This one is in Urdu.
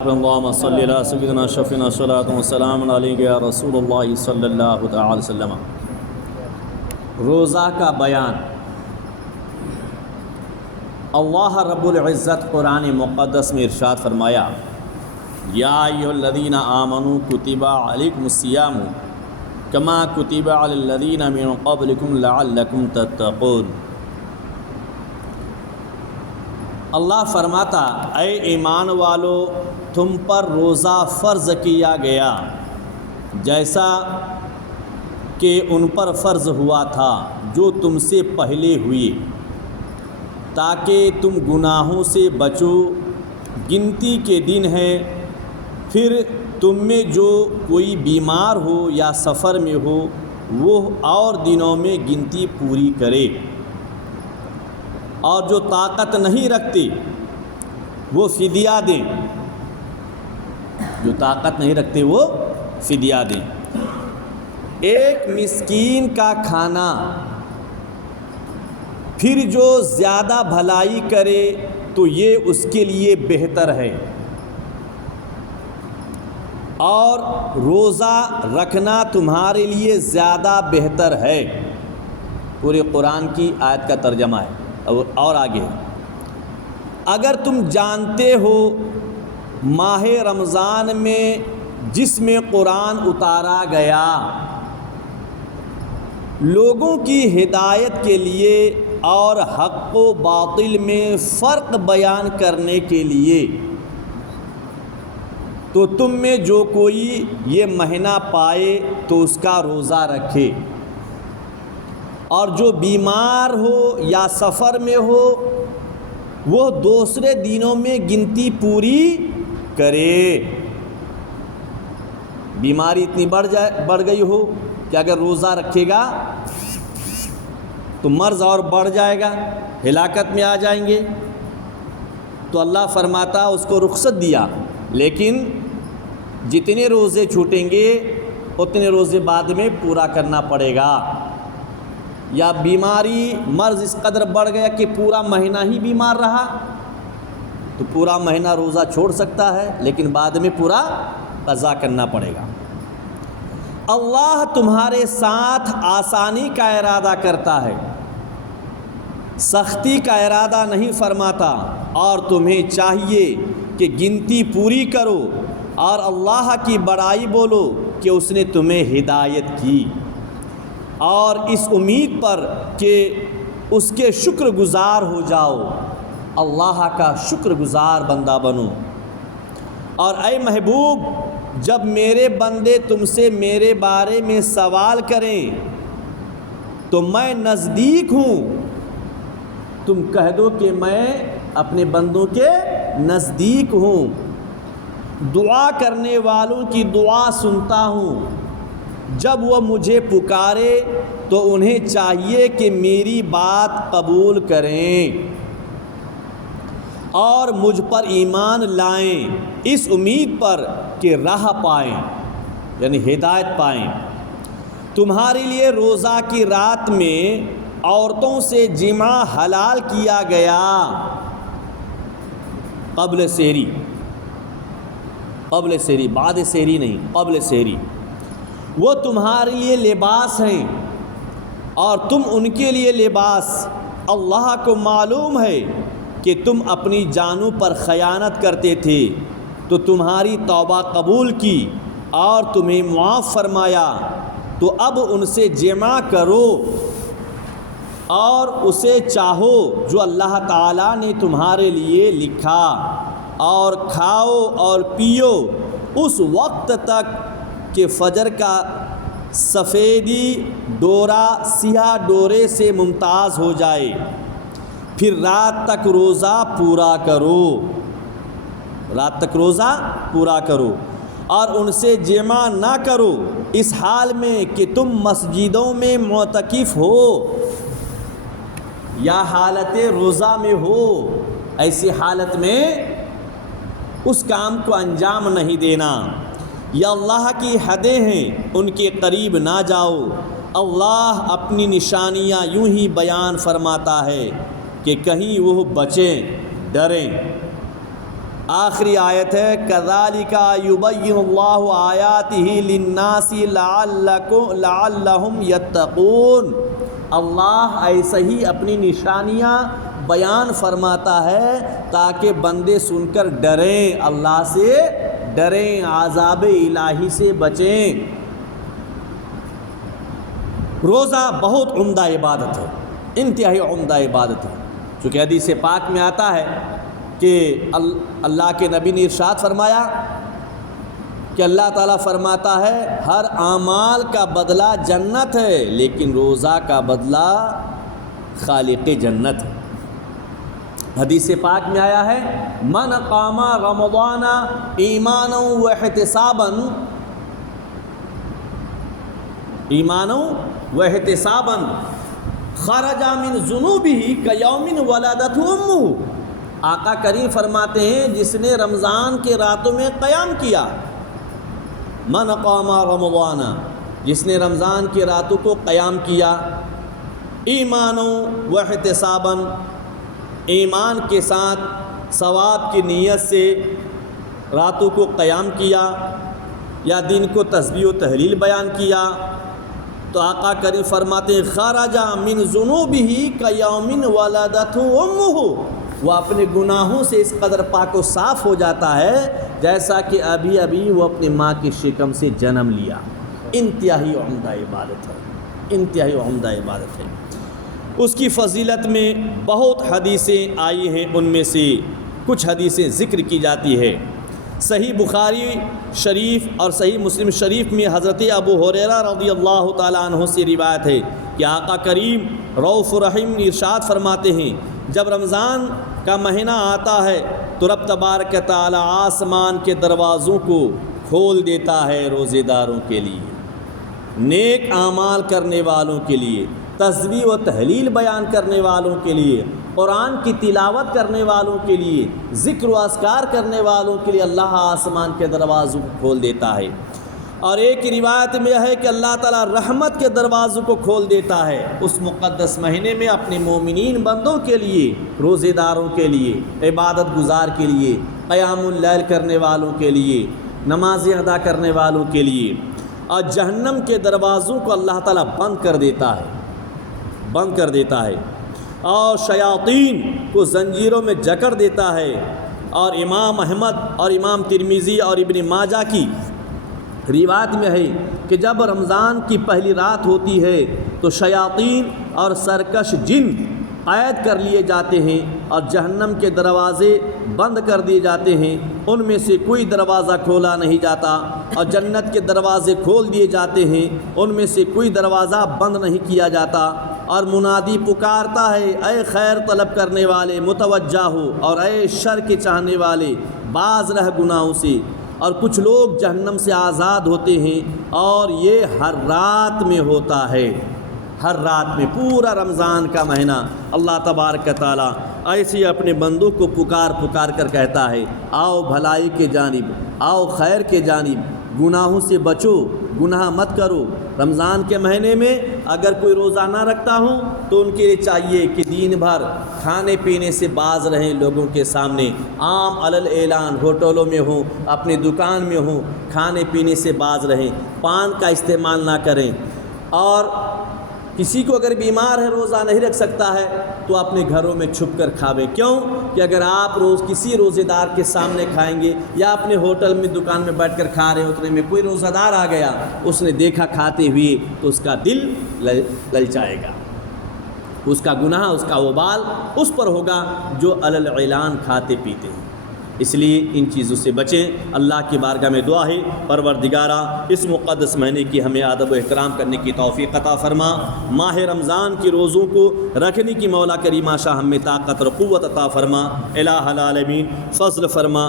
اللهم صل على سيدنا شفينا صلاة والسلام عليك يا رسول اللہ صلی اللہ علیہ وسلم۔ روزہ کا بیان۔ اللہ رب العزت قرآن مقدس میں ارشاد فرمایا، یا ایھا الذین آمنوا کتب علیکم الصیام کما کتب علی الذین من قبلکم لعلکم تتقون۔ اللہ فرماتا، اے ایمان والو، تم پر روزہ فرض کیا گیا جیسا کہ ان پر فرض ہوا تھا جو تم سے پہلے ہوئے، تاکہ تم گناہوں سے بچو۔ گنتی کے دن ہیں، پھر تم میں جو کوئی بیمار ہو یا سفر میں ہو وہ اور دنوں میں گنتی پوری کرے، اور جو طاقت نہیں رکھتے وہ فدیہ دیں۔ جو طاقت نہیں رکھتے وہ فدیہ دیں۔ ایک مسکین کا کھانا، پھر جو زیادہ بھلائی کرے تو یہ اس کے لیے بہتر ہے، اور روزہ رکھنا تمہارے لیے زیادہ بہتر ہے۔ پورے قرآن کی آیت کا ترجمہ ہے۔ اور آگے، اگر تم جانتے ہو ماہ رمضان میں جس میں قرآن اتارا گیا لوگوں کی ہدایت کے لیے اور حق و باطل میں فرق بیان کرنے کے لیے، تو تم میں جو کوئی یہ مہینہ پائے تو اس کا روزہ رکھے، اور جو بیمار ہو یا سفر میں ہو وہ دوسرے دنوں میں گنتی پوری کرے۔ بیماری اتنی بڑھ گئی ہو کہ اگر روزہ رکھے گا تو مرض اور بڑھ جائے گا، ہلاکت میں آ جائیں گے، تو اللہ فرماتا اس کو رخصت دیا، لیکن جتنے روزے چھوٹیں گے اتنے روزے بعد میں پورا کرنا پڑے گا۔ یا بیماری مرض اس قدر بڑھ گیا کہ پورا مہینہ ہی بیمار رہا تو پورا مہینہ روزہ چھوڑ سکتا ہے، لیکن بعد میں پورا قضا کرنا پڑے گا۔ اللہ تمہارے ساتھ آسانی کا ارادہ کرتا ہے، سختی کا ارادہ نہیں فرماتا، اور تمہیں چاہیے کہ گنتی پوری کرو اور اللہ کی بڑائی بولو کہ اس نے تمہیں ہدایت کی، اور اس امید پر کہ اس کے شکر گزار ہو جاؤ، اللہ کا شکر گزار بندہ بنو۔ اور اے محبوب، جب میرے بندے تم سے میرے بارے میں سوال کریں تو میں نزدیک ہوں، تم کہہ دو کہ میں اپنے بندوں کے نزدیک ہوں، دعا کرنے والوں کی دعا سنتا ہوں۔ جب وہ مجھے پکارے تو انہیں چاہیے کہ میری بات قبول کریں اور مجھ پر ایمان لائیں، اس امید پر کہ راہ پائیں، یعنی ہدایت پائیں۔ تمہارے لیے روزہ کی رات میں عورتوں سے جمع حلال کیا گیا قبل سحری، بعد سحری نہیں، قبل سحری۔ وہ تمہارے لیے لباس ہیں اور تم ان کے لیے لباس۔ اللہ کو معلوم ہے کہ تم اپنی جانوں پر خیانت کرتے تھے تو تمہاری توبہ قبول کی اور تمہیں معاف فرمایا، تو اب ان سے جمع کرو اور اسے چاہو جو اللہ تعالیٰ نے تمہارے لیے لکھا، اور کھاؤ اور پیو اس وقت تک کہ فجر کا سفیدی ڈورا سیاہ ڈورے سے ممتاز ہو جائے، پھر رات تک روزہ پورا کرو، اور ان سے جمع نہ کرو اس حال میں کہ تم مسجدوں میں معتکف ہو یا حالت روزہ میں ہو۔ ایسی حالت میں اس کام کو انجام نہیں دینا۔ یہ اللہ کی حدیں ہیں، ان کے قریب نہ جاؤ۔ اللہ اپنی نشانیاں یوں ہی بیان فرماتا ہے کہ کہیں وہ بچیں، ڈریں۔ آخری آیت ہے کذالک یبین اللہ آیاتہ للناس لعلہم یتقون، اللہ ایسے ہی اپنی نشانیاں بیان فرماتا ہے تاکہ بندے سن کر ڈریں، اللہ سے ڈریں، عذاب الہی سے بچیں۔ روزہ بہت عمدہ عبادت ہے، انتہائی عمدہ عبادت ہے، چونکہ حدیث پاک میں آتا ہے کہ اللہ کے نبی نے ارشاد فرمایا کہ اللہ تعالیٰ فرماتا ہے ہر اعمال کا بدلہ جنت ہے لیکن روزہ کا بدلہ خالق جنت ہے۔ حدیث پاک میں آیا ہے من قام رمضان ایمانا واحتسابا خرج من ذنوبہ کیوم ولدتہ امہ۔ آقا کریم فرماتے ہیں جس نے رمضان کے راتوں میں قیام کیا، من قام رمضان، جس نے رمضان کے راتوں کو قیام کیا، ایمانا واحتسابا، ایمان کے ساتھ ثواب کی نیت سے راتوں کو قیام کیا یا دن کو تسبیح و تحلیل بیان کیا، تو آقا کریم فرماتے ہیں خرج من ذنوبہ کیوم ولدتہ امہ، وہ اپنے گناہوں سے اس قدر پاک و صاف ہو جاتا ہے جیسا کہ ابھی ابھی وہ اپنی ماں کی شکم سے جنم لیا۔ انتہائی عمدہ عبادت ہے، انتہائی عمدہ عبادت ہے۔ اس کی فضیلت میں بہت حدیثیں آئی ہیں، ان میں سے کچھ حدیثیں ذکر کی جاتی ہے۔ صحیح بخاری شریف اور صحیح مسلم شریف میں حضرت ابو ہریرہ رضی اللہ تعالیٰ عنہ سے روایت ہے کہ آقا کریم رؤوف رحیم ارشاد فرماتے ہیں جب رمضان کا مہینہ آتا ہے تو رب تبارک تعالیٰ آسمان کے دروازوں کو کھول دیتا ہے روزے داروں کے لیے، نیک اعمال کرنے والوں کے لیے، تسبیح و تحلیل بیان کرنے والوں کے لیے، قرآن کی تلاوت کرنے والوں کے لیے، ذکر و اذکار کرنے والوں کے لیے اللہ آسمان کے دروازوں کو کھول دیتا ہے۔ اور ایک روایت میں ہے کہ اللہ تعالیٰ رحمت کے دروازوں کو کھول دیتا ہے اس مقدس مہینے میں اپنے مومنین بندوں کے لیے، روزے داروں کے لیے، عبادت گزار کے لیے، قیام اللیل کرنے والوں کے لیے، نمازیں ادا کرنے والوں کے لیے، اور جہنم کے دروازوں کو اللہ تعالیٰ بند کر دیتا ہے اور شیاطین کو زنجیروں میں جکڑ دیتا ہے۔ اور امام احمد اور امام ترمذی اور ابن ماجہ کی روایت میں ہے کہ جب رمضان کی پہلی رات ہوتی ہے تو شیاطین اور سرکش جن قید کر لیے جاتے ہیں اور جہنم کے دروازے بند کر دیے جاتے ہیں، ان میں سے کوئی دروازہ کھولا نہیں جاتا، اور جنت کے دروازے کھول دیے جاتے ہیں، ان میں سے کوئی دروازہ بند نہیں کیا جاتا۔ اور منادی پکارتا ہے اے خیر طلب کرنے والے متوجہ ہو، اور اے شر کے چاہنے والے باز رہ گناہوں سے۔ اور کچھ لوگ جہنم سے آزاد ہوتے ہیں، اور یہ ہر رات میں ہوتا ہے، ہر رات میں پورا رمضان کا مہینہ اللہ تبارک تعالیٰ ایسے اپنے بندوں کو پکار کر کہتا ہے آؤ بھلائی کے جانب، آؤ خیر کے جانب، گناہوں سے بچو، گناہ مت کرو۔ رمضان کے مہینے میں اگر کوئی روزہ نہ رکھتا ہوں تو ان کے لیے چاہیے کہ دن بھر کھانے پینے سے باز رہیں، لوگوں کے سامنے عام علل اعلان ہوٹلوں میں ہوں، اپنی دکان میں ہوں، کھانے پینے سے باز رہیں، پان کا استعمال نہ کریں۔ اور کسی کو اگر بیمار ہے روزہ نہیں رکھ سکتا ہے تو اپنے گھروں میں چھپ کر کھاوے۔ کیوں کہ اگر آپ کسی روزے دار کے سامنے کھائیں گے یا اپنے ہوٹل میں دکان میں بیٹھ کر کھا رہے اتنے میں کوئی روزہ دار آ گیا، اس نے دیکھا کھاتے ہوئے تو اس کا دل للچائے گا، اس کا گناہ، اس کا وبال اس پر ہوگا جو علل اعلان کھاتے پیتے ہیں۔ اس لیے ان چیزوں سے بچیں۔ اللہ کی بارگاہ میں دعا ہے پروردگارہ اس مقدس مہینے کی ہمیں ادب و احترام کرنے کی توفیق عطا فرما، ماہ رمضان کی روزوں کو رکھنے کی مولا کریمہ شاہ ہمیں طاقت اور قوت عطا فرما، الہ العالمین فضل فرما۔